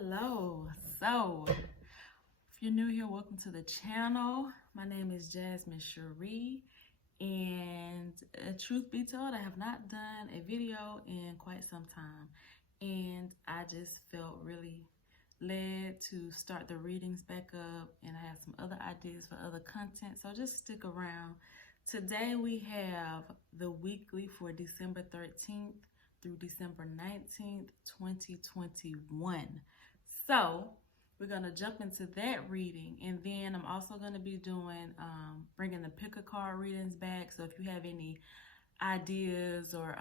Hello. So, if you're new here, welcome to the channel. My name is Jasmine.shiri, and truth be told, I have not done a video in quite some time, and I just felt really led to start the readings back up, and I have some other ideas for other content, so just stick around. Today we have the weekly for December 13th through December 19th, 2021. So we're going to jump into that reading, and then I'm also going to be doing bringing the pick a card readings back. So if you have any ideas or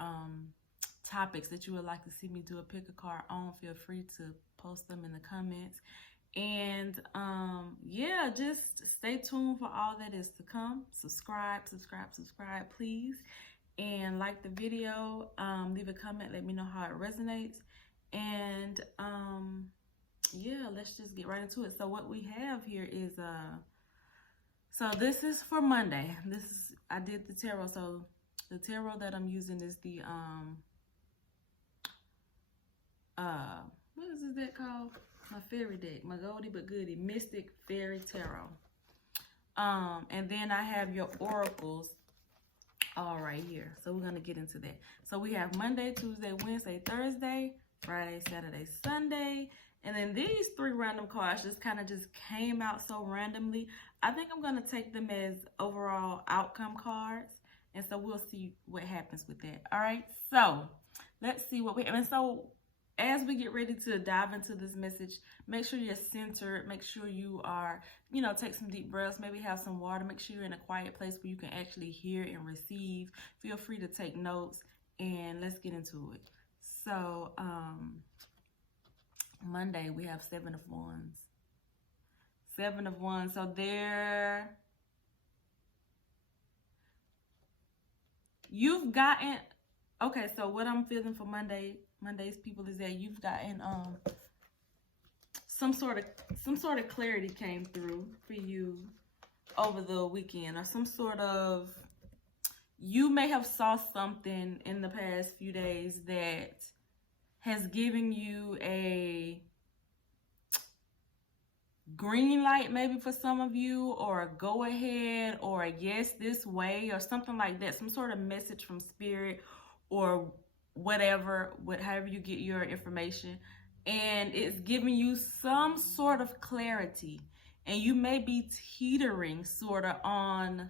topics that you would like to see me do a pick a card on, feel free to post them in the comments. And yeah, just stay tuned for all that is to come. Subscribe, please. And like the video, leave a comment, let me know how it resonates. And yeah, let's just get right into it. So what we have here is so this is for Monday. I did the tarot. So the tarot that I'm using is the what is that called? My fairy deck, my Goldie but Goodie Mystic Fairy Tarot. And then I have your oracles all right here. So we're gonna get into that. So we have Monday, Tuesday, Wednesday, Thursday, Friday, Saturday, Sunday, and then these three random cards just came out so randomly. I think I'm gonna take them as overall outcome cards, and so we'll see what happens with that. All right, so let's see what we have. And so as we get ready to dive into this message, make sure you're centered. Make sure you are, take some deep breaths, maybe have some water. Make sure you're in a quiet place where you can actually hear and receive. Feel free to take notes, and let's get into it. So, Monday, we have Seven of Wands. Seven of Wands. So you've gotten, okay, so what I'm feeling for Monday's people is that you've gotten some sort of clarity came through for you over the weekend, or some sort of, you may have saw something in the past few days that has given you a green light, maybe for some of you, or a go ahead, or a yes this way, or something like that. Some sort of message from spirit, or whatever, however you get your information, and it's giving you some sort of clarity, and you may be teetering sort of on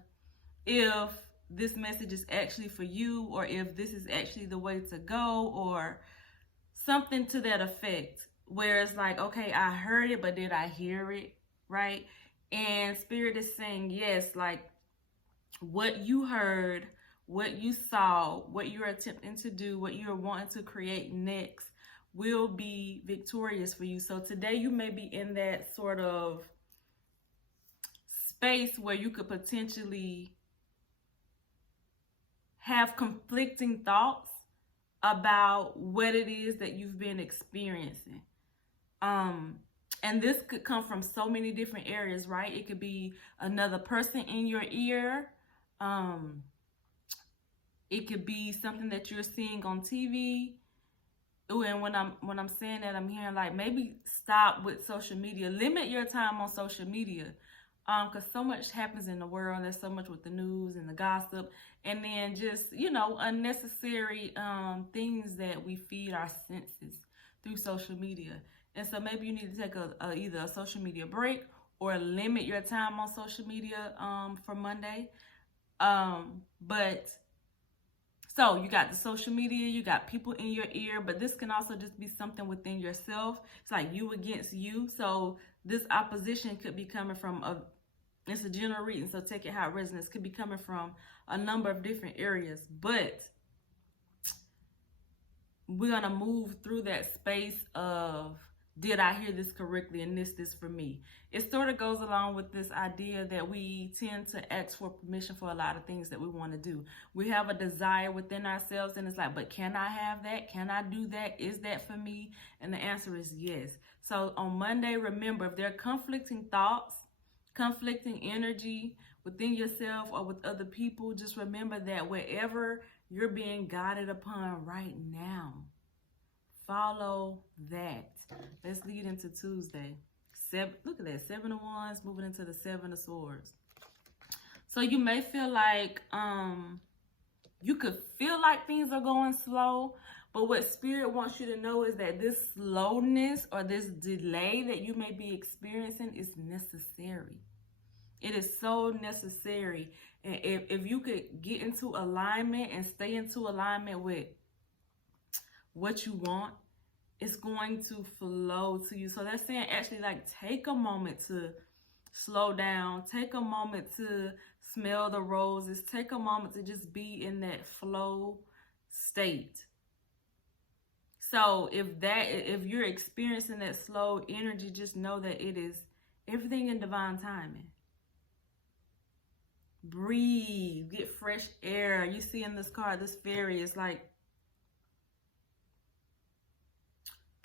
if this message is actually for you, or if this is actually the way to go, or something to that effect, where it's like, okay, I heard it, but did I hear it right? And spirit is saying yes, like what you heard, what you saw, what you're attempting to do, what you're wanting to create next will be victorious for you. So today you may be in that sort of space where you could potentially have conflicting thoughts about what it is that you've been experiencing. And this could come from so many different areas, right? It could be another person in your ear. It could be something that you're seeing on TV. Ooh, and when I'm saying that, I'm hearing like, maybe stop with social media. Limit your time on social media. Because so much happens in the world. There's so much with the news and the gossip. And then just, unnecessary things that we feed our senses through social media. And so maybe you need to take either a social media break, or limit your time on social media for Monday. So you got the social media, you got people in your ear, but this can also just be something within yourself. It's like you against you. So this opposition could be coming from it's a general reading, so take it how it resonates. Could be coming from a number of different areas, but we're going to move through that space of, did I hear this correctly, and this for me? It sort of goes along with this idea that we tend to ask for permission for a lot of things that we want to do. We have a desire within ourselves, and it's like, but can I have that? Can I do that? Is that for me? And the answer is yes. So on Monday, remember, if there are conflicting thoughts, conflicting energy within yourself or with other people, just remember that wherever you're being guided upon right now, follow that. Let's lead into Tuesday. Look at that, 7 of Wands moving into the 7 of Swords. So you may feel like you could feel like things are going slow, but what Spirit wants you to know is that this slowness or this delay that you may be experiencing is necessary. It is so necessary. And if you could get into alignment and stay into alignment with what you want, it's going to flow to you. So that's saying actually like take a moment to slow down. Take a moment to smell the roses. Take a moment to just be in that flow state. So if you're experiencing that slow energy, just know that it is everything in divine timing. Breathe, get fresh air. You see in this card, this fairy is like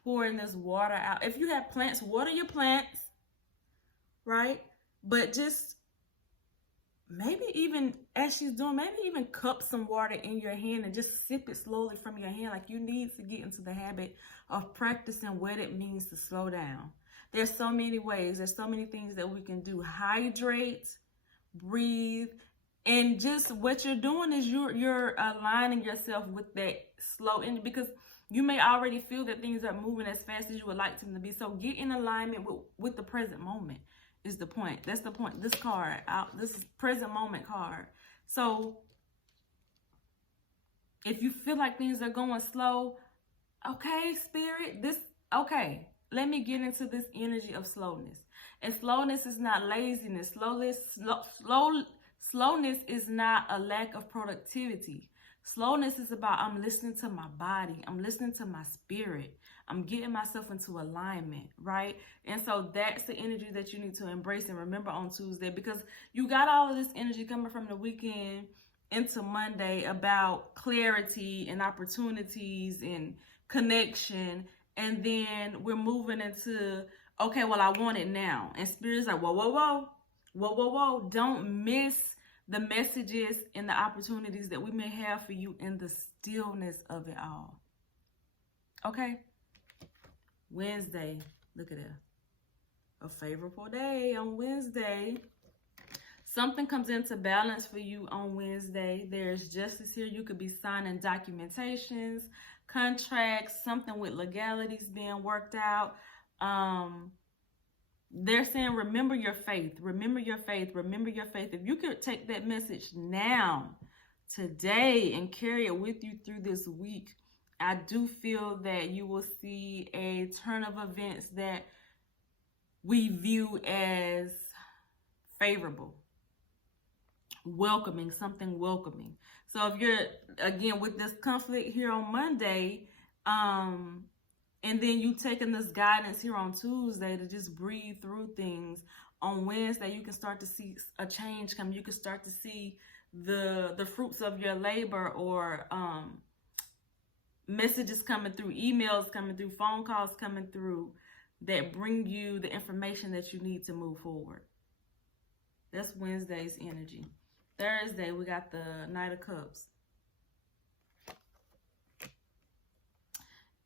pouring this water out. If you have plants, water your plants, right? But just maybe even as she's doing, maybe even cup some water in your hand and just sip it slowly from your hand. Like you need to get into the habit of practicing what it means to slow down. There's so many ways. There's so many things that we can do. Hydrate, breathe, and just what you're doing is you're aligning yourself with that slow energy, because you may already feel that things are moving as fast as you would like them to be. So get in alignment with the present moment is the point. That's the point. This card, this is present moment card. So if you feel like things are going slow, okay, Spirit, okay, let me get into this energy of slowness. And slowness is not laziness. Slowness is not a lack of productivity. Slowness is about I'm listening to my body. I'm listening to my spirit. I'm getting myself into alignment, right? And so that's the energy that you need to embrace and remember on Tuesday, because you got all of this energy coming from the weekend into Monday about clarity and opportunities and connection. And then we're moving into, okay, well, I want it now. And Spirit's like, whoa, whoa, whoa, whoa, whoa, whoa. Don't miss the messages and the opportunities that we may have for you in the stillness of it all. Okay? Wednesday. Look at that. A favorable day on Wednesday. Something comes into balance for you on Wednesday. There's justice here. You could be signing documentations, contracts, something with legalities being worked out. They're saying, remember your faith, remember your faith, remember your faith. If you could take that message now, today, and carry it with you through this week, I do feel that you will see a turn of events that we view as favorable, welcoming, something welcoming. So if you're, again, with this conflict here on Monday, and then you taking this guidance here on Tuesday to just breathe through things, on Wednesday you can start to see a change come. You can start to see the fruits of your labor, or messages coming through, emails coming through, phone calls coming through that bring you the information that you need to move forward. That's Wednesday's energy. Thursday, we got the Knight of Cups.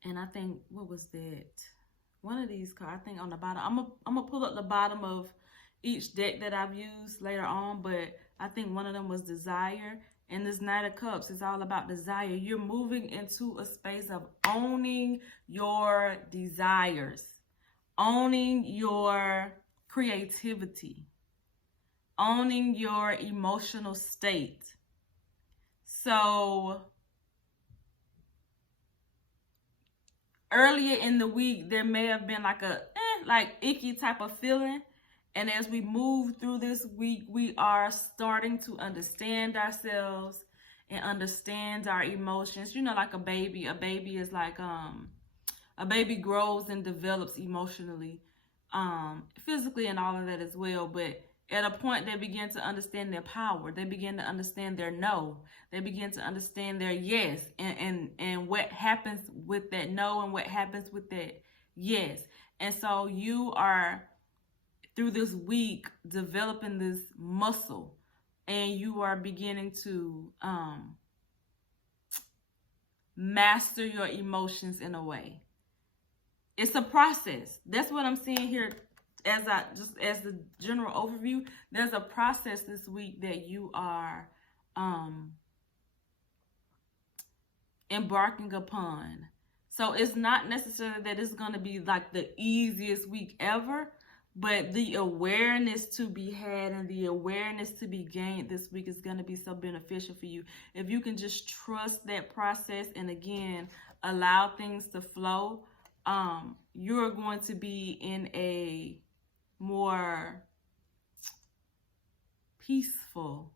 And I think, what was that? One of these cards, I think on the bottom. I'm gonna pull up the bottom of each deck that I've used later on, but I think one of them was desire. And this Knight of Cups is all about desire. You're moving into a space of owning your desires, owning your creativity, owning your emotional state. So earlier in the week, there may have been like a icky type of feeling. And as we move through this week, we are starting to understand ourselves and understand our emotions. You know, like a baby. A baby is like, a baby grows and develops emotionally, physically and all of that as well. But at a point, they begin to understand their power. They begin to understand their no. They begin to understand their yes, and what happens with that no and what happens with that yes. And so you are, through this week, developing this muscle, and you are beginning to master your emotions in a way. it's a process. That's what I'm seeing here as the general overview. There's a process this week that you are embarking upon. So it's not necessarily that it's going to be like the easiest week ever, but the awareness to be had and the awareness to be gained this week is going to be so beneficial for you. If you can just trust that process and, again, allow things to flow, you're going to be in a more peaceful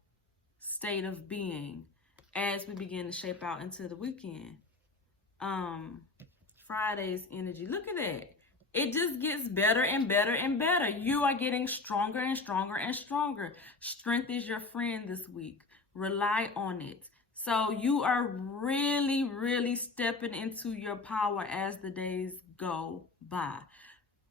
state of being as we begin to shape out into the weekend. Friday's energy. Look at that. It just gets better and better and better. You are getting stronger and stronger and stronger. Strength is your friend this week. Rely on it. So you are really, really stepping into your power as the days go by.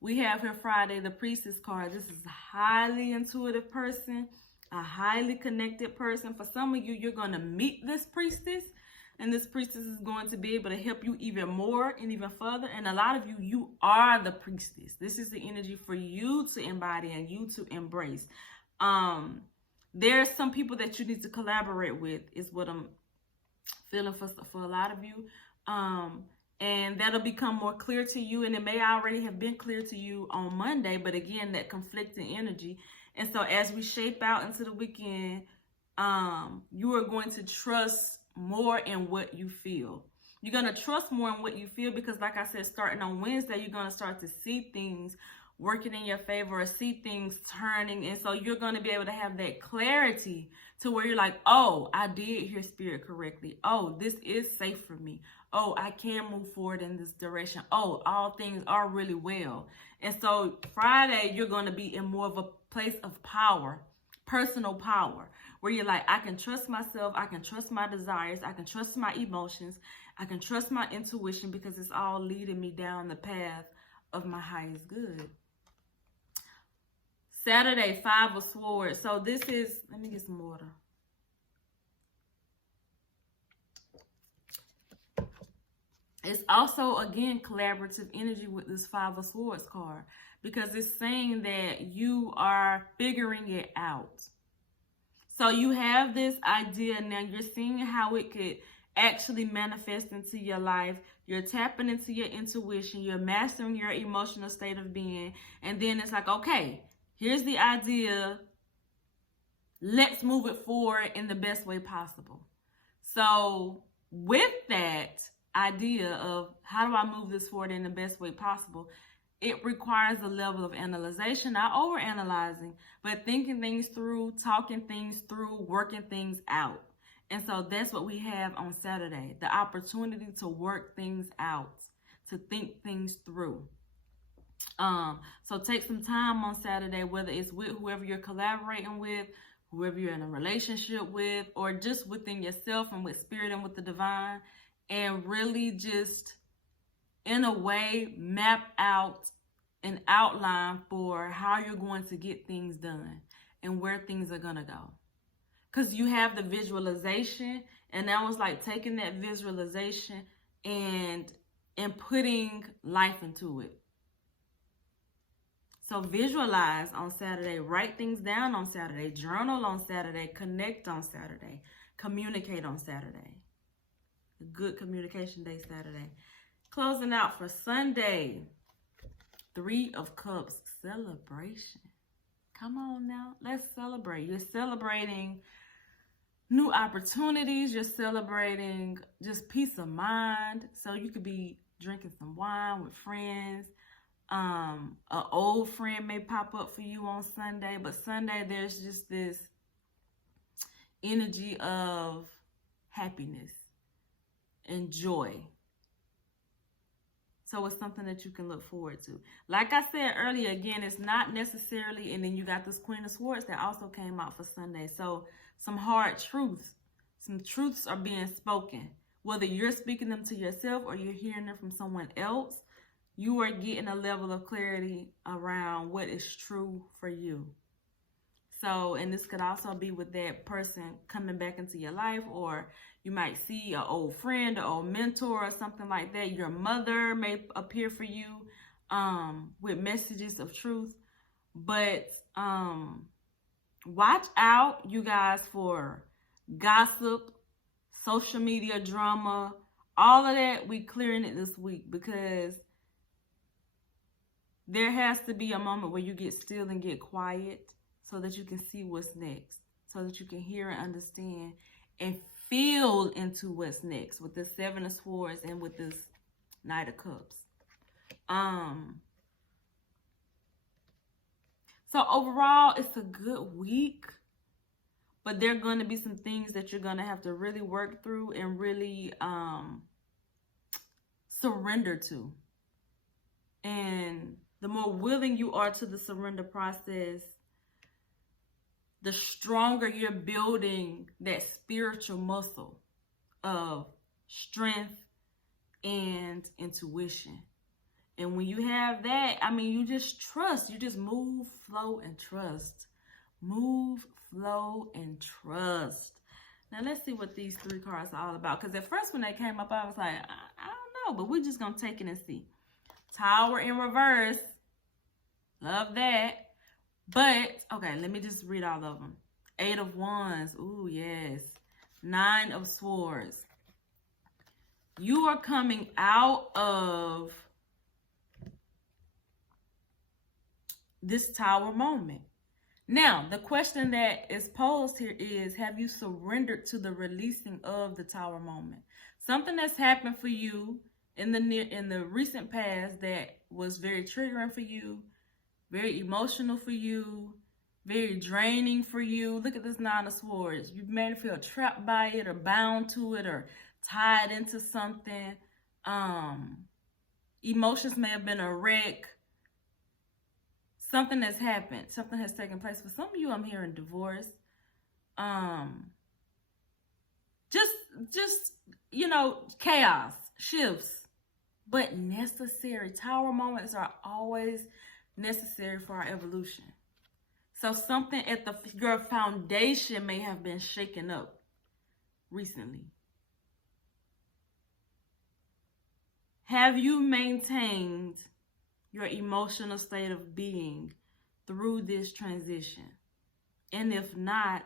We have here Friday, the Priestess card. This is a highly intuitive person, a highly connected person. For some of you, you're going to meet this priestess, and this priestess is going to be able to help you even more and even further. And a lot of you, you are the priestess. This is the energy for you to embody and you to embrace. There's some people that you need to collaborate with, is what I'm feeling for a lot of you. And that'll become more clear to you. And it may already have been clear to you on Monday. But again, that conflicting energy. And so as we shape out into the weekend, you are going to trust more in what you feel. You're going to trust more in what you feel because, like I said, starting on Wednesday, you're going to start to see things working in your favor or see things turning. And so you're going to be able to have that clarity to where you're like, oh, I did hear spirit correctly. Oh, this is safe for me. Oh, I can move forward in this direction. Oh, all things are really well. And so Friday, you're going to be in more of a place of power, personal power, where you're like, I can trust myself. I can trust my desires. I can trust my emotions. I can trust my intuition because it's all leading me down the path of my highest good. Saturday, 5 of Swords. So this is, let me get some water. It's also, again, collaborative energy with this 5 of Swords card because it's saying that you are figuring it out. So you have this idea now. You're seeing how it could actually manifest into your life. You're tapping into your intuition. You're mastering your emotional state of being. And then it's like, okay, here's the idea. Let's move it forward in the best way possible. So with that idea of how do I move this forward in the best way possible, it requires a level of analyzation, not overanalyzing, but thinking things through, talking things through, working things out. And so that's what we have on Saturday, the opportunity to work things out, to think things through. So take some time on Saturday, whether it's with whoever you're collaborating with, whoever you're in a relationship with, or just within yourself and with spirit and with the divine, and really just, in a way, map out an outline for how you're going to get things done and where things are going to go. Because you have the visualization, and that was like taking that visualization and putting life into it. So visualize on Saturday, write things down on Saturday, journal on Saturday, connect on Saturday, communicate on Saturday. A good communication day Saturday. Closing out for Sunday, 3 of Cups, celebration. Come on now, let's celebrate. You're celebrating new opportunities. You're celebrating just peace of mind. So you could be drinking some wine with friends. An old friend may pop up for you on Sunday, but Sunday there's just this energy of happiness and joy. So it's something that you can look forward to. Like I said earlier, again, it's not necessarily, and then you got this Queen of Swords that also came out for Sunday. So some hard truths, some truths are being spoken. Whether you're speaking them to yourself or you're hearing them from someone else, you are getting a level of clarity around what is true for you. So, and this could also be with that person coming back into your life, or you might see an old friend, an old mentor, or something like that. Your mother may appear for you with messages of truth. But watch out, you guys, for gossip, social media drama, all of that. We clearing it this week, because there has to be a moment where you get still and get quiet so that you can see what's next, so that you can hear and understand and feel into what's next with the Seven of Swords and with this Knight of Cups. So overall, it's a good week, but there are going to be some things that you're going to have to really work through and really surrender to. And the more willing you are to the surrender process, the stronger you're building that spiritual muscle of strength and intuition. And when you have that, I mean, you just trust. You just move, flow, and trust. Move, flow, and trust. Now, let's see what these three cards are all about. Because at first when they came up, I was like, I don't know. But we're just going to take it and see. Tower in reverse. Love that. But, okay, let me just read all of them. 8 of Wands. Ooh, yes. 9 of Swords. You are coming out of this Tower moment. Now, the question that is posed here is, have you surrendered to the releasing of the Tower moment? Something that's happened for you in the recent past that was very triggering for you, very emotional for you, very draining for you. Look at this 9 of Swords. You may feel trapped by it or bound to it or tied into something. Emotions may have been a wreck. Something has happened. Something has taken place. For some of you, I'm hearing divorce. Just you know, chaos, shifts, but necessary. Tower moments are always necessary for our evolution. So something at your foundation may have been shaken up recently. Have you maintained your emotional state of being through this transition? And if not,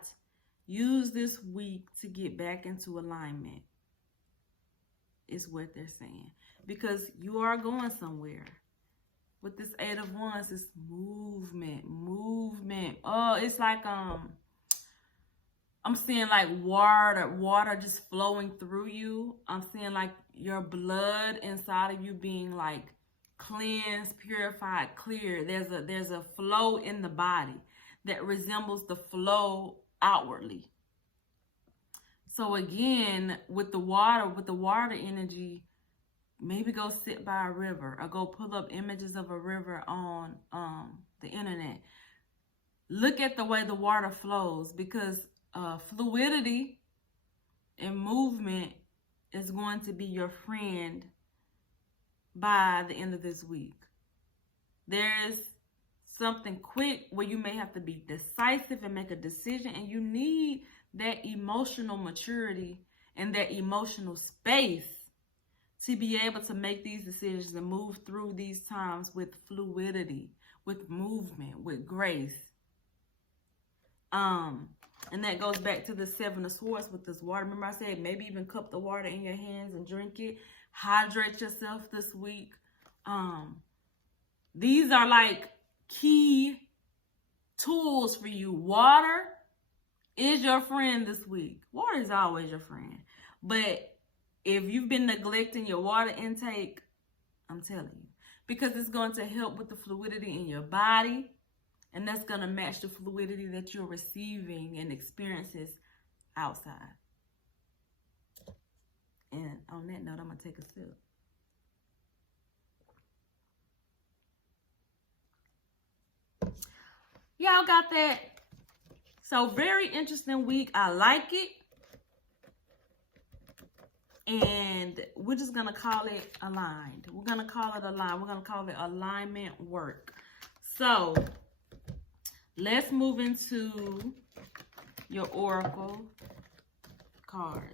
use this week to get back into alignment, is what they're saying. Because you are going somewhere. With this 8 of Wands, it's movement. Oh, it's like I'm seeing like water just flowing through you. I'm seeing like your blood inside of you being like cleansed, purified, clear. There's a flow in the body that resembles the flow outwardly. So again, with the water energy, maybe go sit by a river or go pull up images of a river on the internet. Look at the way the water flows, because fluidity and movement is going to be your friend by the end of this week. There's something quick where you may have to be decisive and make a decision, and you need that emotional maturity and that emotional space to be able to make these decisions and move through these times with fluidity, with movement, with grace. And that goes back to the 7 of Swords with this water. Remember I said maybe even cup the water in your hands and drink it. Hydrate yourself this week. These are like key tools for you. Water is your friend this week. Water is always your friend. But if you've been neglecting your water intake, I'm telling you, because it's going to help with the fluidity in your body, and that's going to match the fluidity that you're receiving and experiences outside. And on that note, I'm going to take a sip. Y'all got that? So very interesting week. I like it. And we're just going to call it aligned. We're going to call it aligned. We're going to call it alignment work. So Let's move into your oracle cards.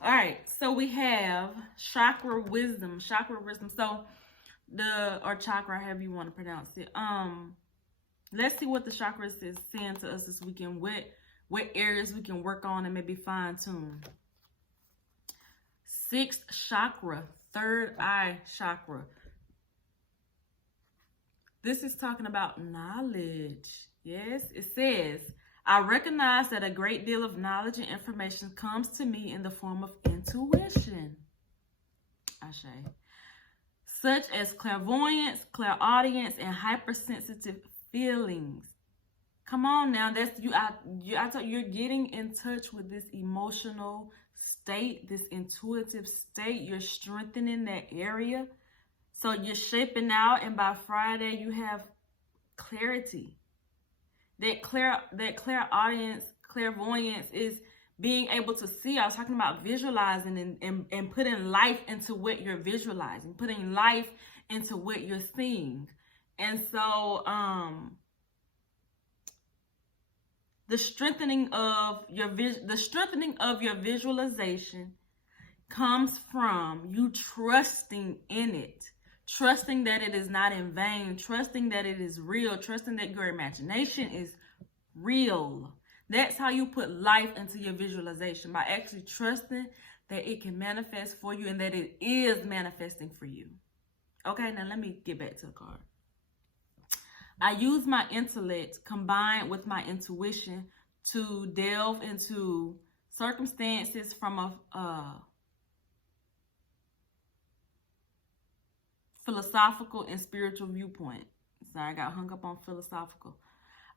All right, so we have Chakra Wisdom. Chakra Wisdom. So or chakra, however you want to pronounce it. Let's see what the chakras is saying to us this weekend. What areas we can work on and maybe fine tune. Sixth chakra, third eye chakra. This is talking about knowledge. Yes, it says, I recognize that a great deal of knowledge and information comes to me in the form of intuition. Ashe. Such as clairvoyance, clairaudience, and hypersensitive feelings. Come on now, that's you. You're getting in touch with this emotional state, this intuitive state. You're strengthening that area. So you're shaping out, and by Friday you have clarity. That clairaudience, clairvoyance is being able to see. I was talking about visualizing and putting life into what you're visualizing, putting life into what you're seeing. And so the strengthening of your visualization comes from you trusting in it. Trusting that it is not in vain, trusting that it is real, trusting that your imagination is real. That's how you put life into your visualization, by actually trusting that it can manifest for you and that it is manifesting for you. Okay, now let me get back to the card. I use my intellect combined with my intuition to delve into circumstances from a philosophical and spiritual viewpoint. Sorry, I got hung up on philosophical.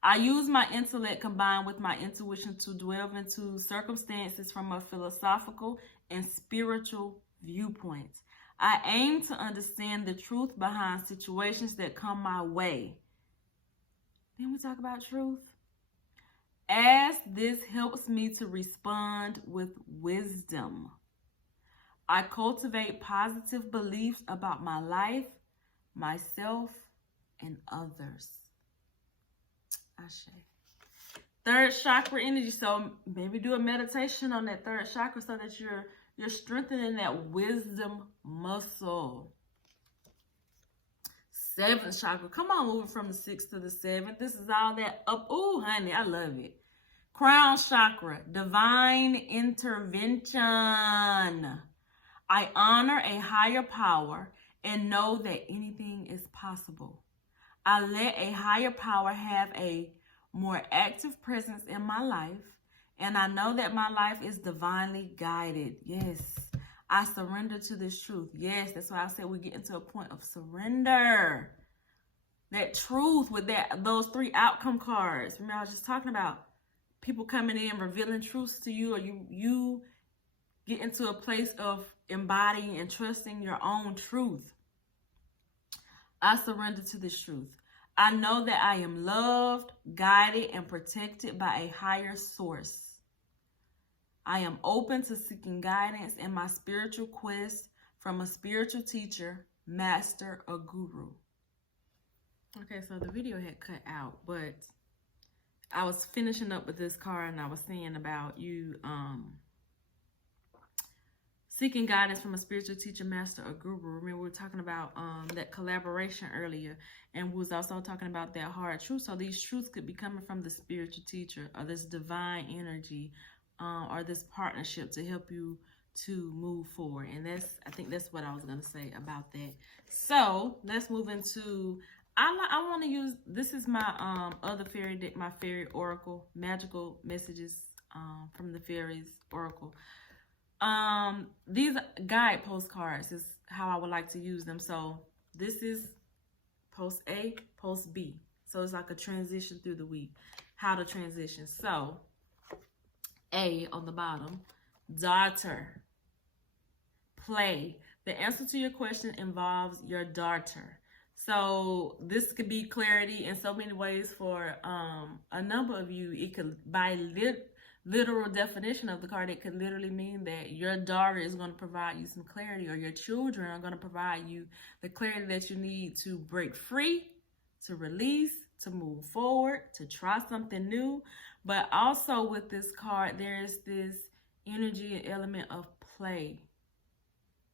I use my intellect combined with my intuition to delve into circumstances from a philosophical and spiritual viewpoint. I aim to understand the truth behind situations that come my way. Then we talk about truth. As this helps me to respond with wisdom. I cultivate positive beliefs about my life, myself, and others. Ashe. Third chakra energy. So maybe do a meditation on that third chakra so that you're strengthening that wisdom muscle. Seventh chakra. Come on, moving from the 6th to the 7th. This is all that up. Ooh, honey, I love it. Crown chakra. Divine intervention. I honor a higher power and know that anything is possible. I let a higher power have a more active presence in my life, and I know that my life is divinely guided. Yes, I surrender to this truth. Yes, that's why I said we're getting to a point of surrender. That truth with those 3 outcome cards. Remember, I was just talking about people coming in, revealing truths to you, or you get into a place of embodying and trusting your own truth. I surrender to this truth. I know that I am loved, guided, and protected by a higher source. I am open to seeking guidance in my spiritual quest from a spiritual teacher, master, or guru. Okay, so the video had cut out, but I was finishing up with this card and I was saying about you seeking guidance from a spiritual teacher, master, or guru. Remember, we were talking about that collaboration earlier, and we was also talking about that hard truth. So these truths could be coming from the spiritual teacher or this divine energy or this partnership to help you to move forward. And I think that's what I was going to say about that. So let's move into, I want to use, this is my other fairy deck, my fairy oracle, magical messages from the fairies oracle. These guide postcards is how I would like to use them. So this is post A, post B. So it's like a transition through the week. How to transition. So A on the bottom, daughter, play. The answer to your question involves your daughter. So this could be clarity in so many ways for a number of you. It could, by literal definition of the card, it could literally mean that your daughter is going to provide you some clarity, or your children are going to provide you the clarity that you need to break free to release, to move forward, to try something new. But also with this card, there's this energy and element of play,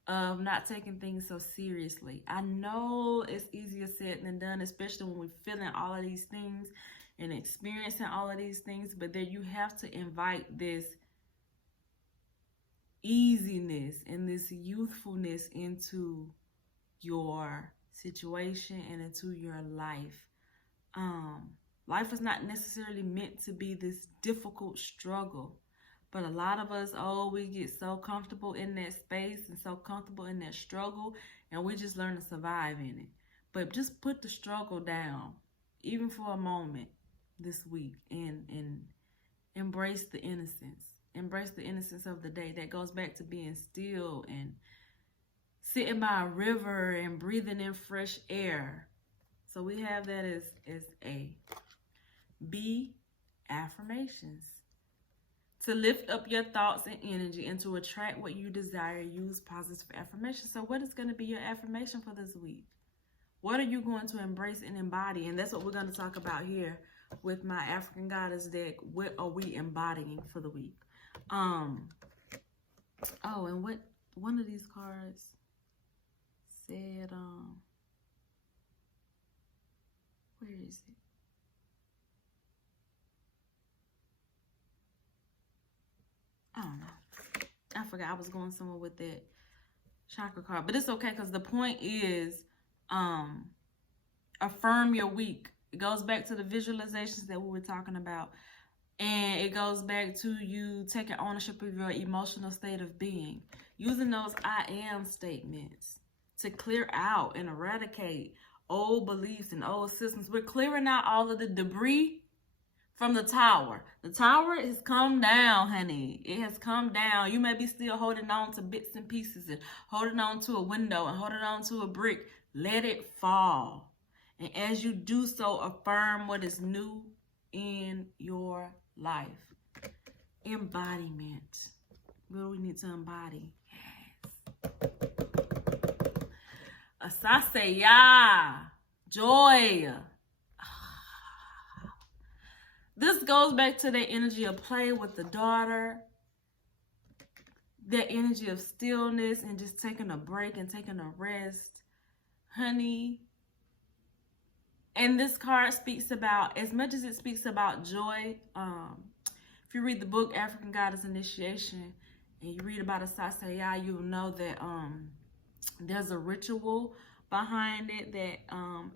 of not taking things so seriously. I know it's easier said than done, especially when we're feeling all of these things and experiencing all of these things, but then you have to invite this easiness and this youthfulness into your situation and into your life. Life is not necessarily meant to be this difficult struggle. But a lot of us, we get so comfortable in that space and so comfortable in that struggle, and we just learn to survive in it. But just put the struggle down, even for a moment this week, and embrace the innocence. Embrace the innocence of the day. That goes back to being still and sitting by a river and breathing in fresh air. So we have that as A. B, affirmations. To lift up your thoughts and energy and to attract what you desire, use positive affirmations. So what is going to be your affirmation for this week? What are you going to embrace and embody? And that's what we're going to talk about here with my African Goddess deck. What are we embodying for the week? And what one of these cards said, where is it? I don't know. I forgot I was going somewhere with that chakra card. But it's okay, because the point is affirm your week. It goes back to the visualizations that we were talking about. And it goes back to you taking ownership of your emotional state of being. Using those I am statements to clear out and eradicate old beliefs and old systems. We're clearing out all of the debris from the tower. The tower has come down, honey. It has come down. You may be still holding on to bits and pieces and holding on to a window and holding on to a brick. Let it fall. And as you do so, affirm what is new in your life. Embodiment. What do we need to embody? Yes. Asaseya. Joy. This goes back to that energy of play with the daughter, that energy of stillness and just taking a break and taking a rest, honey. And this card speaks about, as much as it speaks about joy, if you read the book African Goddess Initiation and you read about Asaseya, you'll know that there's a ritual behind it that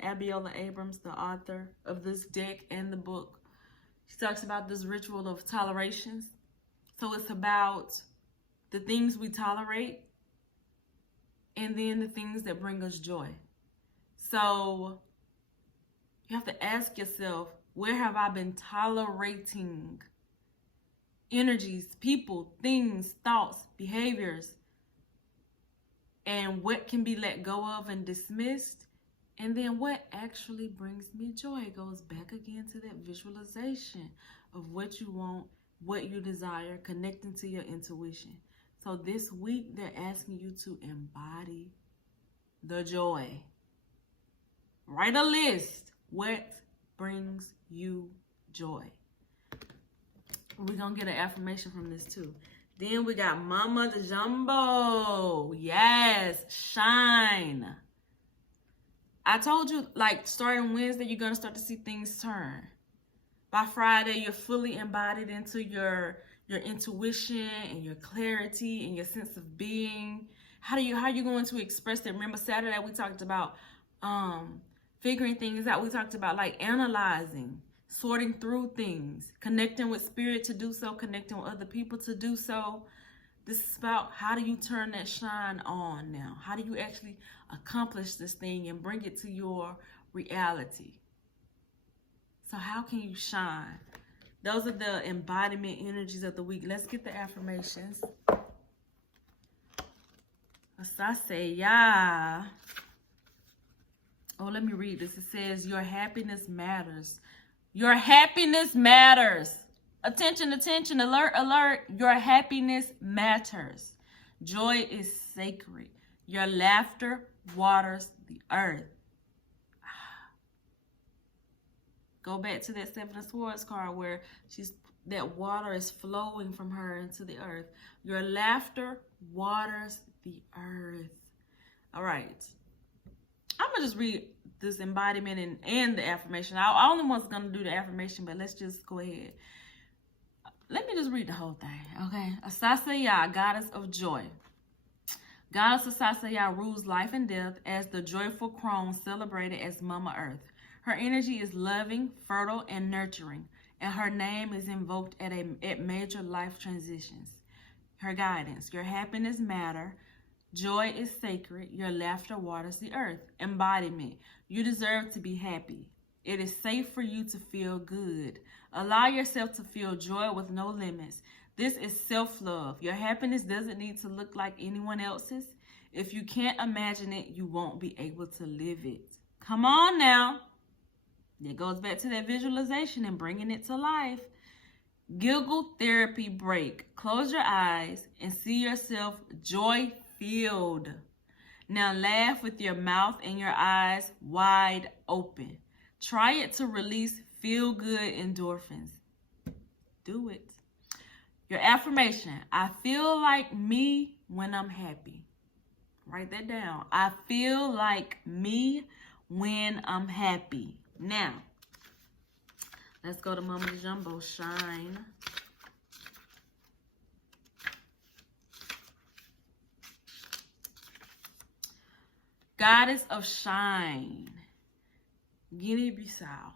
Abiola Abrams, the author of this deck and the book, she talks about this ritual of tolerations. So it's about the things we tolerate and then the things that bring us joy. So you have to ask yourself, where have I been tolerating energies, people, things, thoughts, behaviors? And what can be let go of and dismissed? And then what actually brings me joy? It goes back again to that visualization of what you want, what you desire, connecting to your intuition. So this week, they're asking you to embody the joy. Write a list. What brings you joy? We're going to get an affirmation from this too. Then we got Mama the Jumbo. Yes, shine. I told you, like, starting Wednesday, you're going to start to see things turn. By Friday, you're fully embodied into your intuition and your clarity and your sense of being. How are you going to express that? Remember, Saturday, we talked about figuring things out. We talked about, like, analyzing, sorting through things, connecting with spirit to do so, connecting with other people to do so. This is about how do you turn that shine on now? How do you actually accomplish this thing and bring it to your reality? So how can you shine? Those are the embodiment energies of the week. Let's get the affirmations. Asaseya. Oh, let me read this. It says, your happiness matters. Your happiness matters. Attention, attention, alert, alert. Your happiness matters. Joy is sacred. Your laughter waters the earth. Go back to that Seven of Swords card where that water is flowing from her into the earth. Your laughter waters the earth. All right. I'm going to just read this embodiment and the affirmation. I only was going to do the affirmation, but let's just go ahead. Let me just read the whole thing, okay? Asasaya, goddess of joy. Goddess Asasaya rules life and death as the joyful crone celebrated as Mama Earth. Her energy is loving, fertile, and nurturing, and her name is invoked at major life transitions. Her guidance: your happiness matter, joy is sacred, your laughter waters the earth. Embodiment: you deserve to be happy. It is safe for you to feel good. Allow yourself to feel joy with no limits. This is self-love. Your happiness doesn't need to look like anyone else's. If you can't imagine it, you won't be able to live it. Come on now. It goes back to that visualization and bringing it to life. Giggle therapy break. Close your eyes and see yourself joy-filled. Now laugh with your mouth and your eyes wide open. Try it to release feel-good endorphins. Do it. Your affirmation: I feel like me when I'm happy. Write that down. I feel like me when I'm happy. Now, let's go to Mama Jumbo Shine. Goddess of Shine. Guinea-Bissau.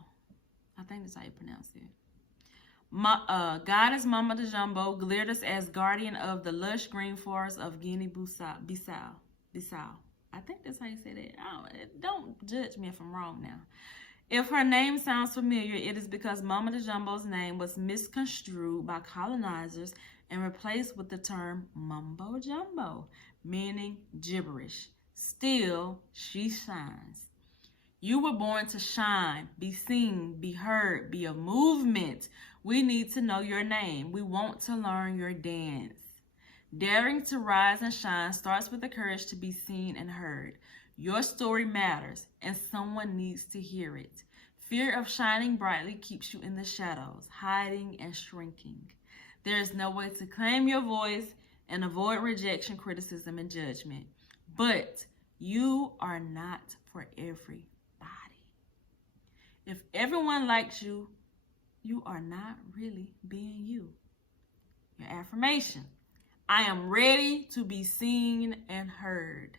I think that's how you pronounce it. Goddess Mama de Jumbo glitters as guardian of the lush green forest of Guinea-Bissau. I think that's how you say that. Don't judge me if I'm wrong now. If her name sounds familiar, it is because Mama de Jumbo's name was misconstrued by colonizers and replaced with the term mumbo jumbo, meaning gibberish. Still, she shines. You were born to shine, be seen, be heard, be a movement. We need to know your name. We want to learn your dance. Daring to rise and shine starts with the courage to be seen and heard. Your story matters, and someone needs to hear it. Fear of shining brightly keeps you in the shadows, hiding and shrinking. There is no way to claim your voice and avoid rejection, criticism, and judgment. But you are not for everybody. If everyone likes you, you are not really being you. Your affirmation: I am ready to be seen and heard.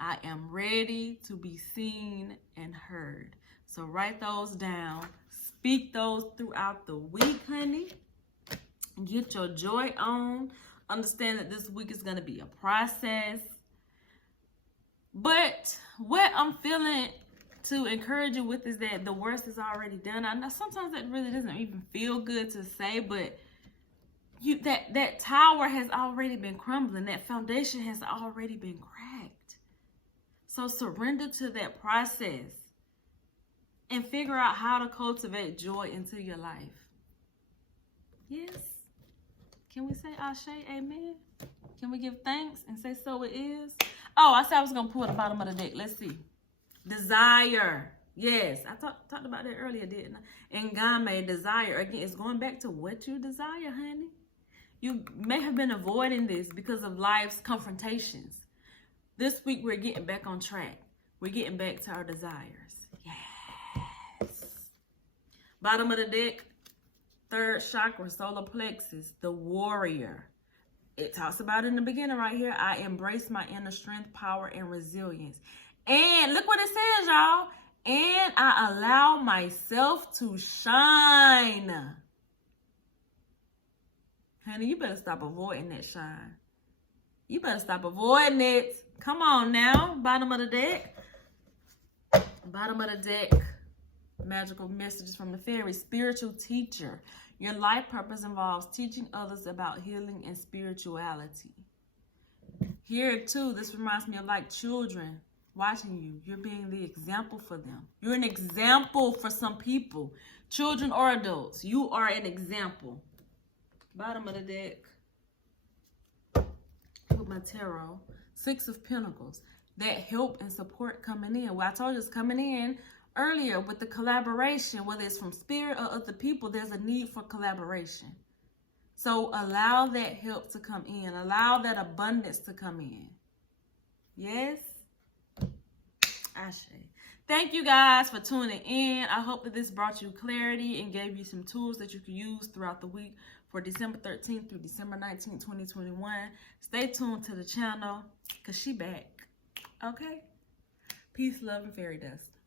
I am ready to be seen and heard. So write those down. Speak those throughout the week, honey. Get your joy on. Understand that this week is going to be a process. But what I'm feeling to encourage you with is that the worst is already done. I know sometimes that really doesn't even feel good to say, but that tower has already been crumbling. That foundation has already been cracked. So surrender to that process and figure out how to cultivate joy into your life. Yes. Can we say Ashe, amen? Can we give thanks and say so it is? Oh, I said I was going to pull the bottom of the deck. Let's see. Desire. Yes, I talked about that earlier, didn't I? And Game, desire. Again, it's going back to what you desire, honey. You may have been avoiding this because of life's confrontations. This week, we're getting back on track. We're getting back to our desires. Yes. Bottom of the deck, third chakra, solar plexus, the warrior. It talks about in the beginning right here, I embrace my inner strength, power, and resilience. And look what it says, y'all. And I allow myself to shine. Honey, you better stop avoiding that shine. You better stop avoiding it. Come on now. Bottom of the deck. Bottom of the deck. Magical messages from the fairy. Spiritual teacher. Your life purpose involves teaching others about healing and spirituality. Here too, this reminds me of like children watching you. You're being the example for them. You're an example for some people. Children or adults. You are an example. Bottom of the deck. With my tarot. Six of Pentacles. That help and support coming in. Well, I told you it's coming in earlier with the collaboration, whether it's from spirit or other people, there's a need for collaboration. So allow that help to come in. Allow that abundance to come in. Yes? Ashe. Thank you guys for tuning in. I hope that this brought you clarity and gave you some tools that you can use throughout the week for December 13th through December 19th, 2021. Stay tuned to the channel because she back. Okay? Peace, love, and fairy dust.